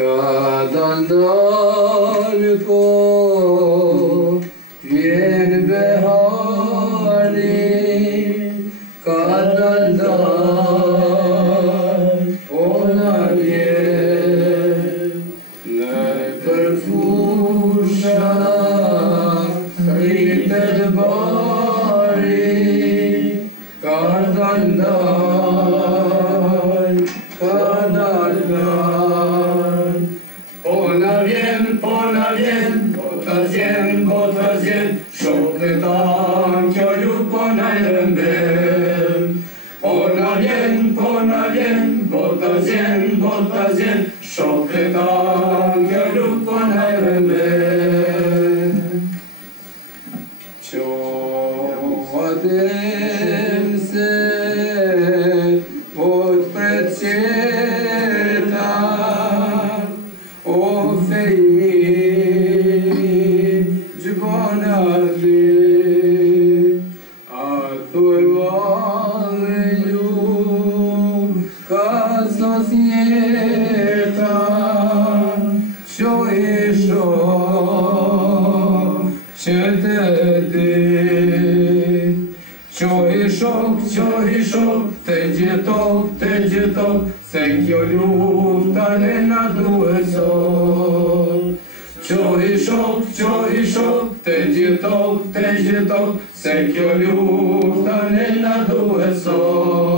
Ka dalë po vjen behari, ka dalë po na vjen në përfusha rritet bari, ka dalë shokët tanë kjo lutë po na rëmbem. Po na vjen, bota zjen, shokët tanë kjo lutë po na rëmbem. Qo adem se po t'pret qeta, o fejmi gjbona shok, të gjithok, se kjo lufta ne na duhet sot. Qohi shok, të gjithok, se kjo lufta ne na duhet sot.